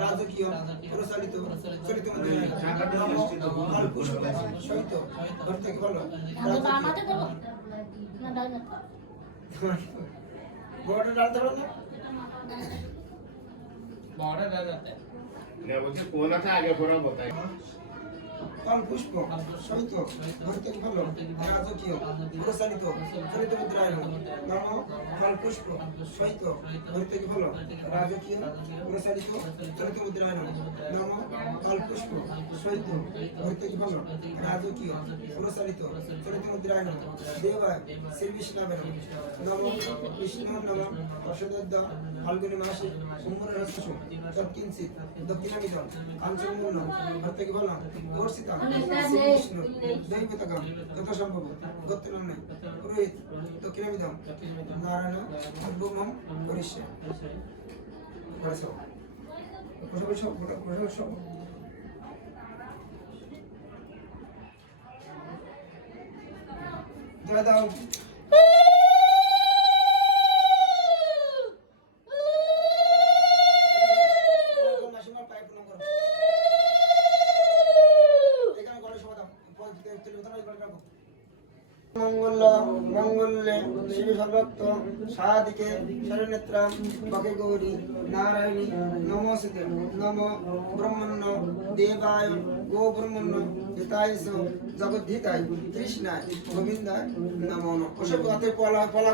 রাজকীয় প্রচলিত চলিত সহিত প্রত্যেক বলো বড়টা ডালতে পারো না बॉर्डर रह जाता है ने मुझे कोना था आगे पूरा बताइए ফল পুষ্প সহিত প্রত্যেক বলো রাজকীয় প্রচলিত চলিত মুদ্রায় নম ফল পুষ্প সহিত প্রত্যেক বলো রাজকীয় প্রচলিত চলিত মুদ্রায় নম ফল পুষ্প সহিত প্রত্যেক বলো রাজকীয় প্রচলিত চলিত মুদ্রায় দেবায় শ্রী বিষ্ণাবের নম বিষ্ণু নম অসদদ্য ফাল্গুনি মাসে কুম্ভর রসু তৎকিঞ্চিত দক্ষিণামিদম কাঞ্চনমূর্ণ প্রত্যেক বলো বর্ষিত বিষ্ণু দৈবতকম যত সম্ভব গোত্রনাম নাই পুরোহিত দক্ষিণামিদম নারায়ণ অদ্ভুমম করিষ্য বলেছ জয় দাও মঙ্গলে শিবী সর্বত্র সাদিকে শরণেত্রাম বকে গৌরী নারায়ণী নমস্তে নম ব্রহ্মণ্য দেবায় গো ব্রহ্মণ্য হিতায় জগদ্ধিতায় কৃষ্ণায় গোবিন্দায় নমো নমঃ ওসব গাতে পলা পলা